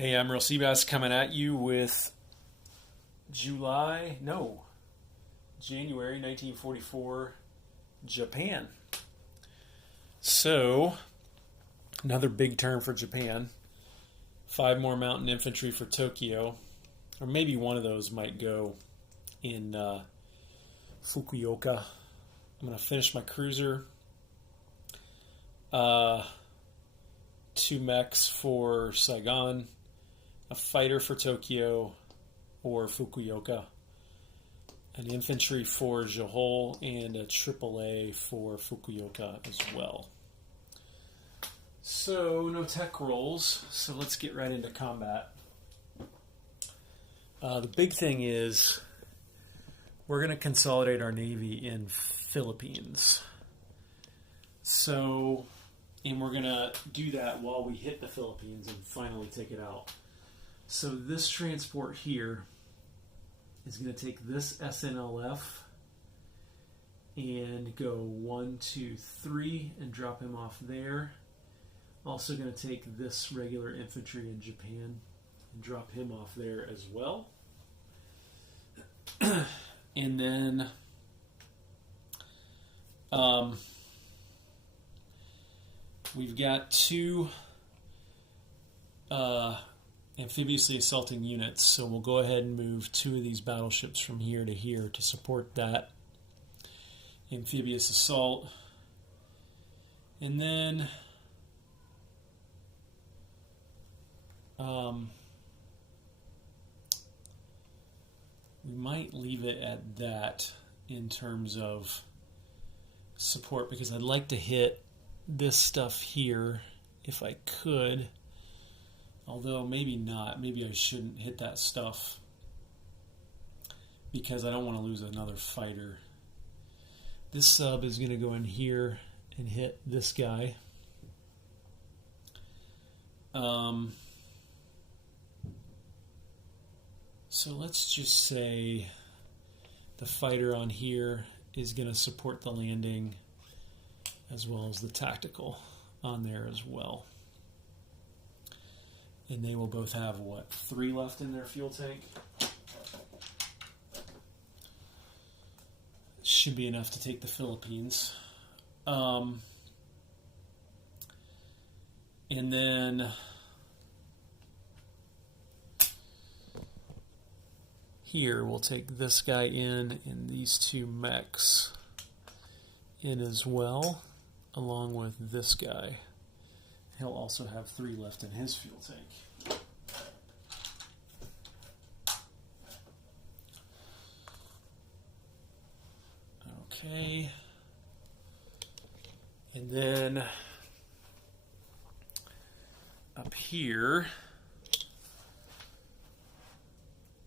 Hey, I'm Real Seabass coming at you with January 1944, Japan. So, another big turn for Japan. 5 more mountain infantry for Tokyo. Or maybe one of those might go in Fukuoka. I'm going to finish my cruiser. 2 mechs for Saigon. A fighter for Tokyo or Fukuoka, an infantry for Johor, and a AAA for Fukuoka as well. So, no tech rolls, so let's get right into combat. The big thing is we're going to consolidate our navy in Philippines. So, and we're going to do that while we hit the Philippines and finally take it out. So this transport here is going to take this SNLF and go 1, 2, 3 and drop him off there. Also going to take this regular infantry in Japan and drop him off there as well. And then we've got 2 amphibiously assaulting units, so we'll go ahead and move 2 of these battleships from here to here to support that amphibious assault. And then we might leave it at that in terms of support, because I'd like to hit this stuff here if I could. Although maybe not. Maybe I shouldn't hit that stuff because I don't want to lose another fighter. This sub is going to go in here and hit this guy. So let's just say the fighter on here is going to support the landing as well as the tactical on there as well. And they will both have, 3 left in their fuel tank? Should be enough to take the Philippines. And then here we'll take this guy in and these 2 mechs in as well, along with this guy. He'll also have 3 left in his fuel tank. Okay. And then up here,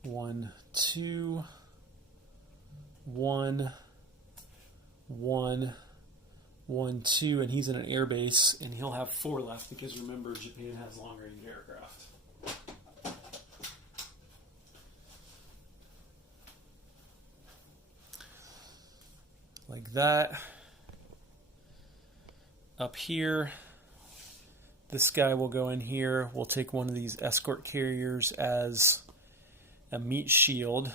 1, 2, 1, 1, 1, 2, and he's in an air base, and he'll have 4 left because remember, Japan has long-range aircraft. Like that. Up here, this guy will go in here. We'll take one of these escort carriers as a meat shield.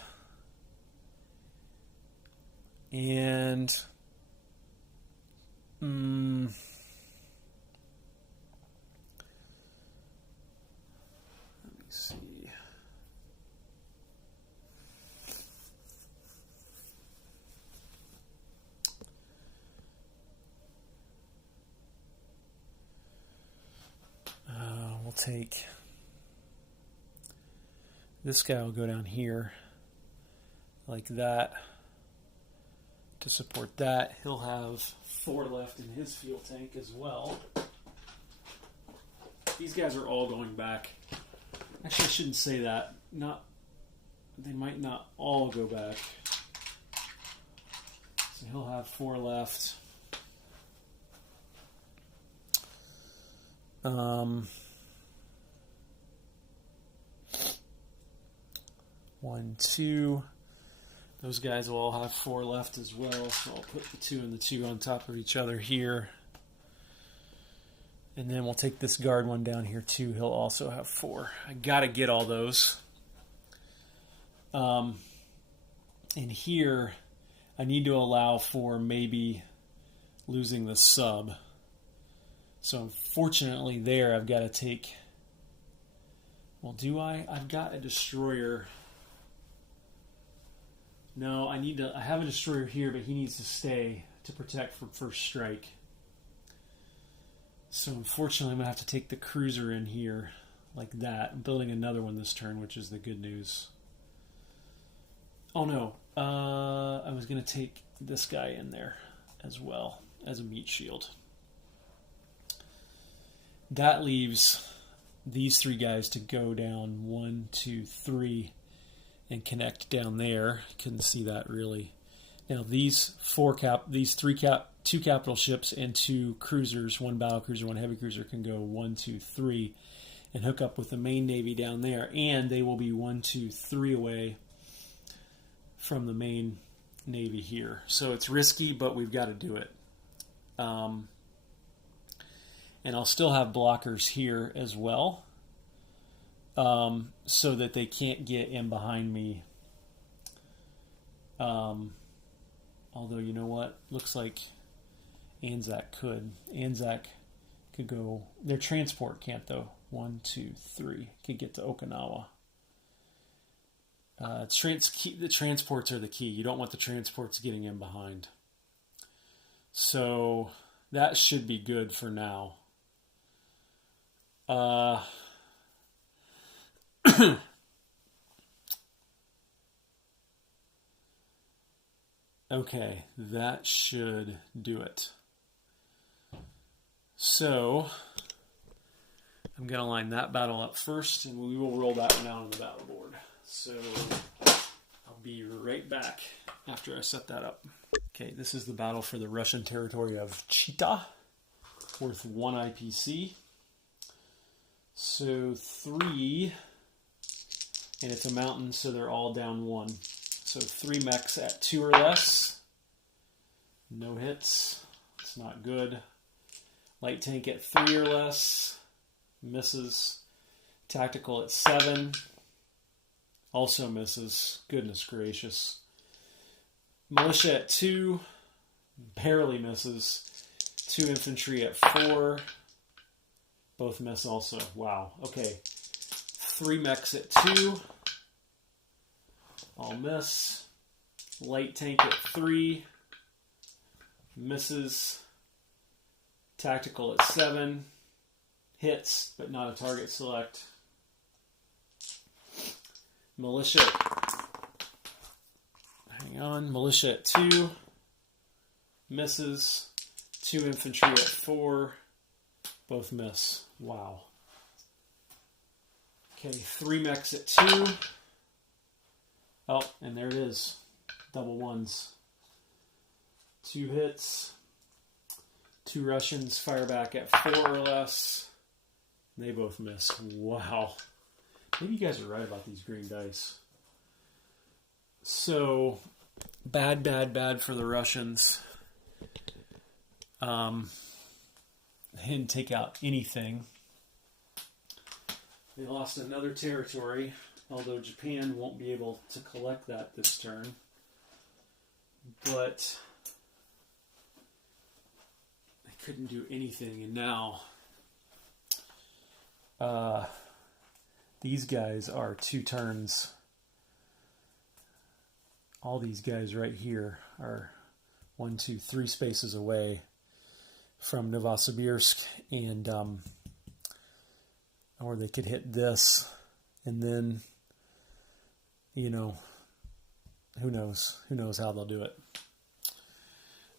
And let me see. We'll take this guy. Will go down here like that to support that. He'll have 4 left in his fuel tank as well. These guys are all going back. Actually, I shouldn't say that. They might not all go back. So he'll have 4 left. 1, 2. Those guys will all have 4 left as well, so I'll put the 2 and the 2 on top of each other here. And then we'll take this guard one down here too. He'll also have 4. I gotta get all those. And here, I need to allow for maybe losing the sub. So unfortunately there, I've got to take... Well, do I? I've got a destroyer. No, I have a destroyer here, but he needs to stay to protect from first strike. So unfortunately, I'm going to have to take the cruiser in here like that. I'm building another one this turn, which is the good news. Oh no, I was going to take this guy in there as well as a meat shield. That leaves these 3 guys to go down 1, 2, 3 and connect down there. Couldn't see that really. Now these 2 capital ships and 2 cruisers, 1 battle cruiser, 1 heavy cruiser can go 1, 2, 3 and hook up with the main navy down there, and they will be 1, 2, 3 away from the main navy here. So it's risky, but we've got to do it. And I'll still have blockers here as well, so that they can't get in behind me. Although, you know what? Looks like ANZAC could. ANZAC could go... Their transport can't, though. 1, 2, 3. Could get to Okinawa. The transports are the key. You don't want the transports getting in behind. So that should be good for now. Okay, that should do it. So I'm going to line that battle up first, and we will roll that one out on the battle board. So I'll be right back after I set that up. Okay, this is the battle for the Russian territory of Chita, worth 1 IPC. So 3, and it's a mountain, so they're all down 1. So 3 mechs at 2 or less. No hits. It's not good. Light tank at 3 or less. Misses. Tactical at 7. Also misses. Goodness gracious. Militia at 2. Barely misses. 2 infantry at 4. Both miss also. Wow. Okay. 3 mechs at 2. All miss. Light tank at 3. Misses. Tactical at 7. Hits, but not a target select. Militia. Hang on. Militia at 2. Misses. 2 infantry at 4. Both miss. Wow. Okay, 3 mechs at 2. Oh, and there it is. Double ones. 2 hits. 2 Russians fire back at 4 or less. They both miss. Wow. Maybe you guys are right about these green dice. So, bad for the Russians. They didn't take out anything. They lost another territory, although Japan won't be able to collect that this turn. But they couldn't do anything, and now these guys are 2 turns. All these guys right here are 1, 2, 3 spaces away from Novosibirsk, and or they could hit this, and then, you know, who knows how they'll do it.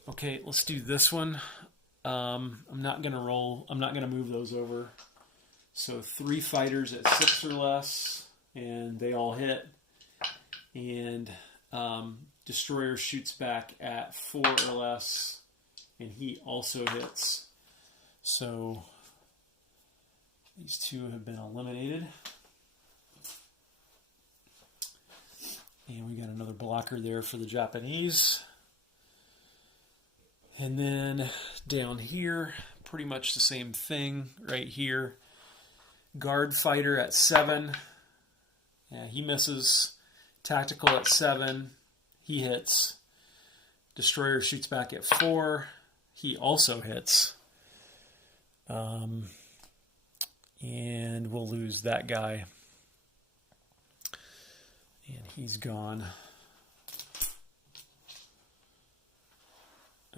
Okay, let's do this one. I'm not gonna move those over. So 3 fighters at 6 or less, and they all hit, and destroyer shoots back at 4 or less, and he also hits. So these 2 have been eliminated. And we got another blocker there for the Japanese. And then down here, pretty much the same thing right here. Guard fighter at 7. Yeah, he misses. Tactical at 7. He hits. Destroyer shoots back at 4. He also hits. And we'll lose that guy. And he's gone.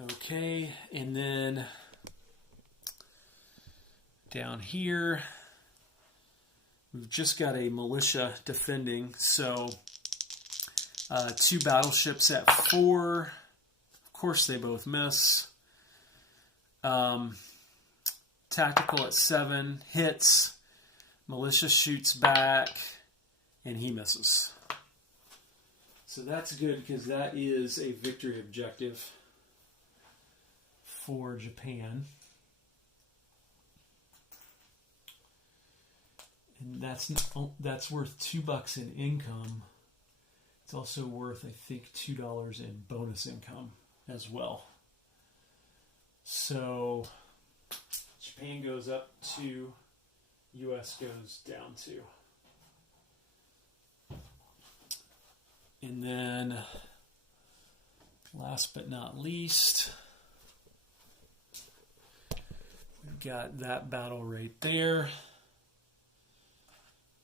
Okay, and then down here, we've just got a militia defending. So 2 battleships at 4. Of course, they both miss. Tactical at 7, hits. Militia shoots back, and he misses. So that's good because that is a victory objective for Japan. And that's worth $2 in income. It's also worth, I think, $2 in bonus income as well. So Japan goes up 2, US goes down 2. And then, last but not least, we've got that battle right there,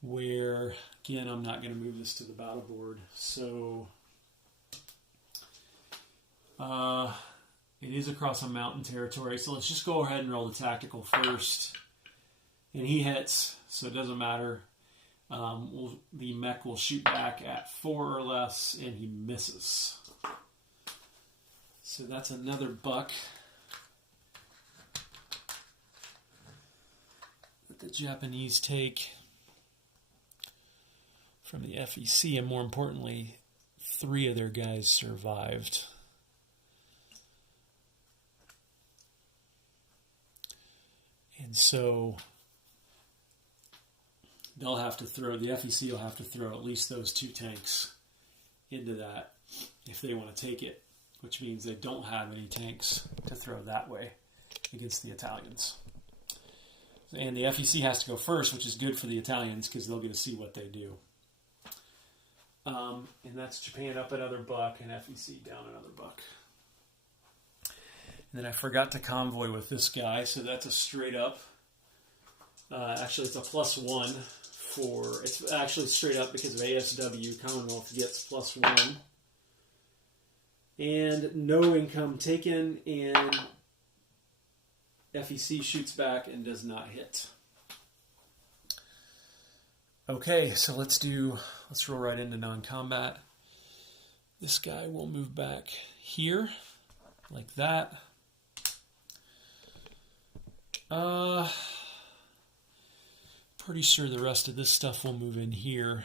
where, again, I'm not going to move this to the battle board, so it is across a mountain territory, so let's just go ahead and roll the tactical first. And he hits, so it doesn't matter. The mech will shoot back at 4 or less, and he misses. So that's another buck that the Japanese take from the FEC, and more importantly, 3 of their guys survived. And so they'll have to throw, the FEC will have to throw at least those 2 tanks into that if they want to take it, which means they don't have any tanks to throw that way against the Italians. And the FEC has to go first, which is good for the Italians because they'll get to see what they do. And that's Japan up another buck and FEC down another buck. And then I forgot to convoy with this guy, so that's a straight up. Actually, it's a +1 for, it's actually straight up because of ASW. Commonwealth gets +1. And no income taken, and FEC shoots back and does not hit. Okay, so let's roll right into non-combat. This guy will move back here, like that. Pretty sure the rest of this stuff will move in here,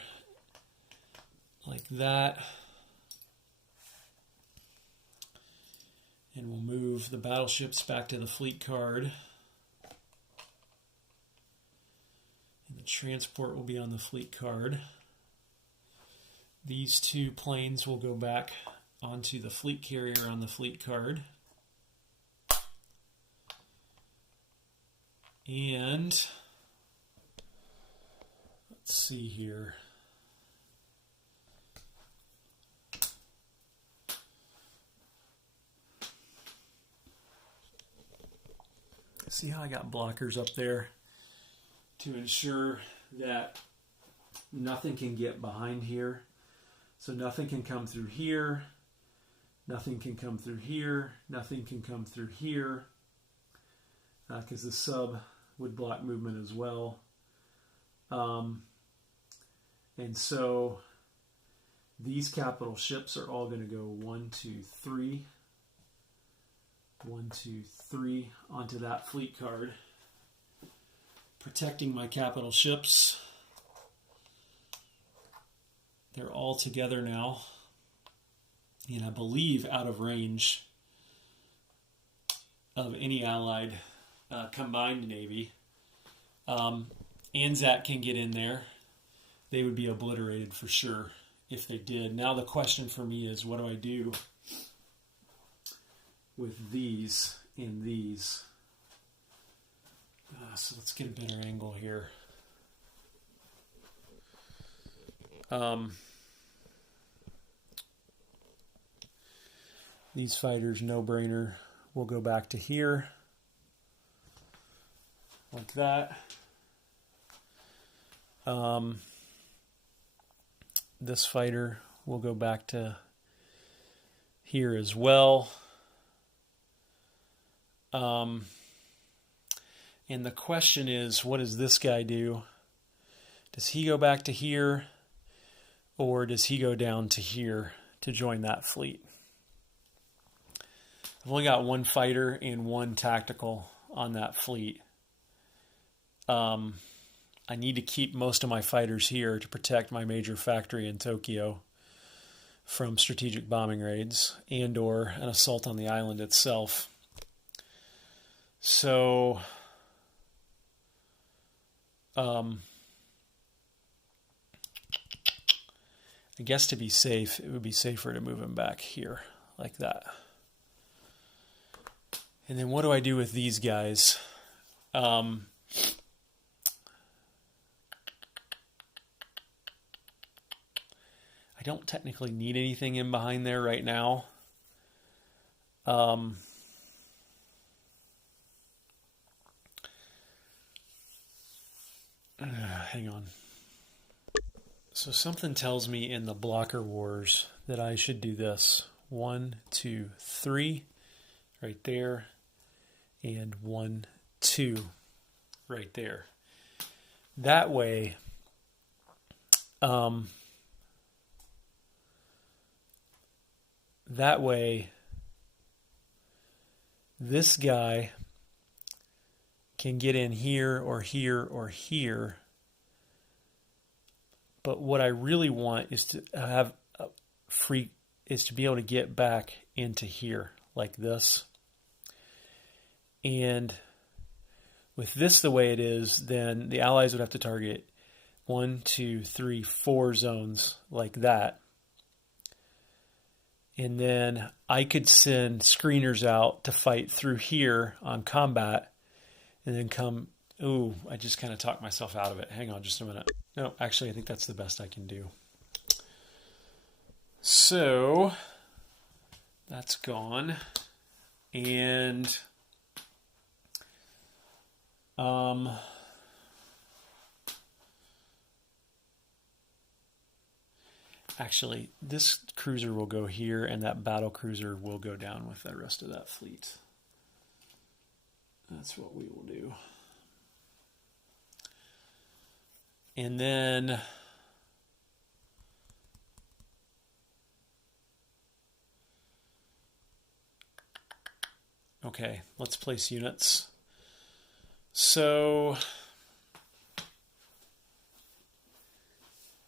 like that. And we'll move the battleships back to the fleet card. And the transport will be on the fleet card. These 2 planes will go back onto the fleet carrier on the fleet card. And let's see here. See how I got blockers up there to ensure that nothing can get behind here. So nothing can come through here, nothing can come through here, nothing can come through here, because the sub would block movement as well. And so these capital ships are all going to go 1, 2, 3. 1, 2, 3 onto that fleet card, protecting my capital ships. They're all together now, and I believe out of range of any allied combined navy. ANZAC can get in there. They would be obliterated for sure if they did. Now the question for me is, what do I do with these and these? So let's get a better angle here. These fighters, no-brainer, will go back to here, like that. This fighter will go back to here as well. And the question is, what does this guy do? Does he go back to here, or does he go down to here to join that fleet? I've only got one fighter and one tactical on that fleet. I need to keep most of my fighters here to protect my major factory in Tokyo from strategic bombing raids and or an assault on the island itself. So, I guess to be safe, it would be safer to move him back here, like that. And then what do I do with these guys? I don't technically need anything in behind there right now. Hang on. So something tells me in the blocker wars that I should do this. 1, 2, 3, right there, and 1, 2, right there. That way, this guy can get in here or here or here. But what I really want is to have is to be able to get back into here like this. And with this the way it is, then the Allies would have to target 1, 2, 3, 4 zones like that. And then I could send screeners out to fight through here on combat and then come... Ooh, I just kind of talked myself out of it. Hang on just a minute. No, actually, I think that's the best I can do. So, that's gone. And... actually, this cruiser will go here, and that battle cruiser will go down with the rest of that fleet. That's what we will do. And then... okay, let's place units. So...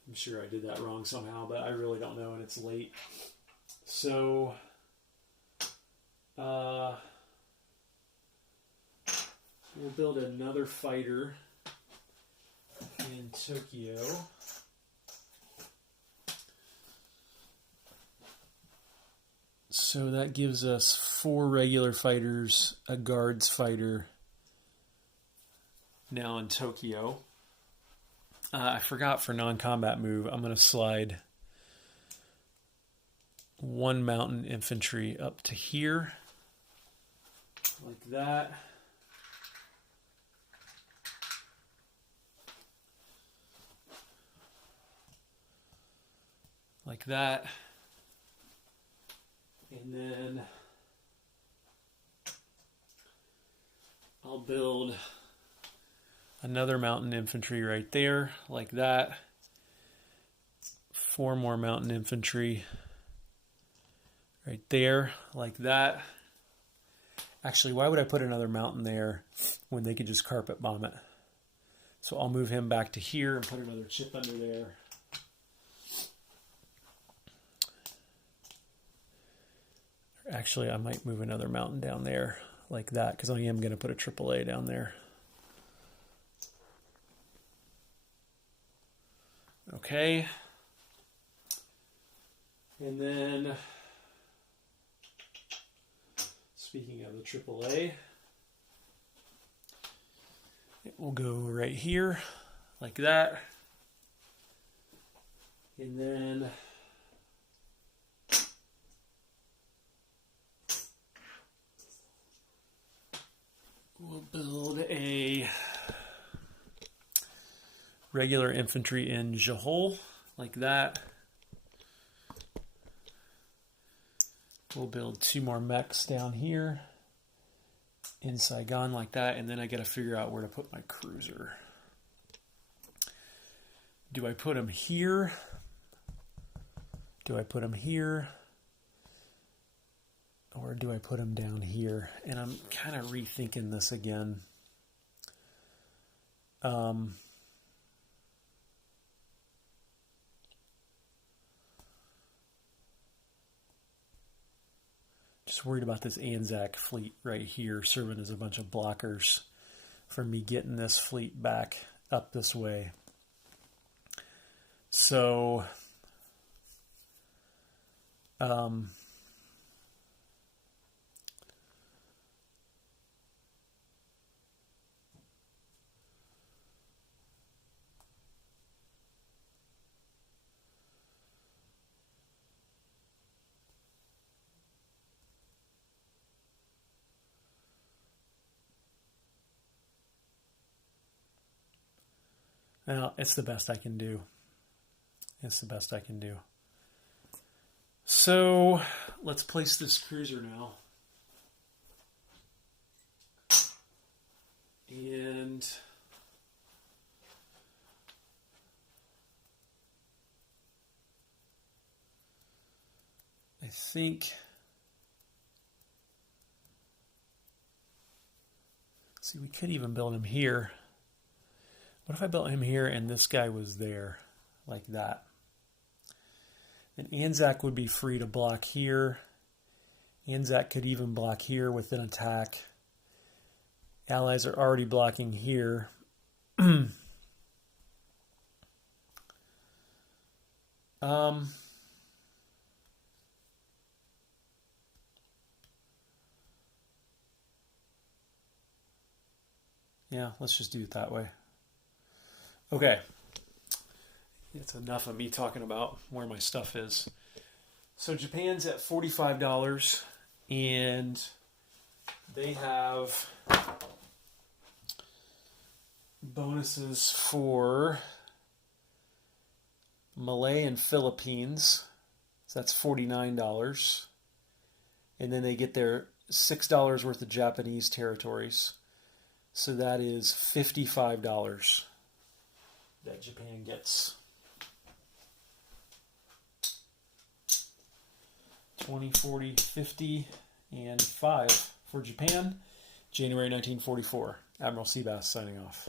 I'm sure I did that wrong somehow, but I really don't know, and it's late. So, we'll build another fighter in Tokyo. So that gives us 4 regular fighters, a guards fighter now in Tokyo. I forgot for non-combat move, I'm going to slide 1 mountain infantry up to here, like that. Like that. And then I'll build another mountain infantry right there, like that. 4 more mountain infantry right there, like that. Actually, why would I put another mountain there when they could just carpet bomb it? So I'll move him back to here and put another chip under there. Actually, I might move another mountain down there like that because I am going to put a AAA down there. Okay. And then, speaking of the AAA, It will go right here, like that. And then we'll build a regular infantry in Jehol, like that. We'll build 2 more mechs down here in Saigon, like that, and then I got to figure out where to put my cruiser. Do I put him here? Do I put him here? Or do I put him down here? And I'm kind of rethinking this again. Just worried about this ANZAC fleet right here serving as a bunch of blockers for me getting this fleet back up this way. So, well, it's the best I can do. It's the best I can do. So let's place this cruiser now. And I think, see, we could even build him here. What if I built him here and this guy was there, like that? And ANZAC would be free to block here. ANZAC could even block here with an attack. Allies are already blocking here. Yeah, let's just do it that way. Okay. It's enough of me talking about where my stuff is. So Japan's at $45, and they have bonuses for Malay and Philippines. So that's $49. And then they get their $6 worth of Japanese territories. So that is $55 that Japan gets. 20, 40, 50, and 5 for Japan. January 1944. Admiral Seabass signing off.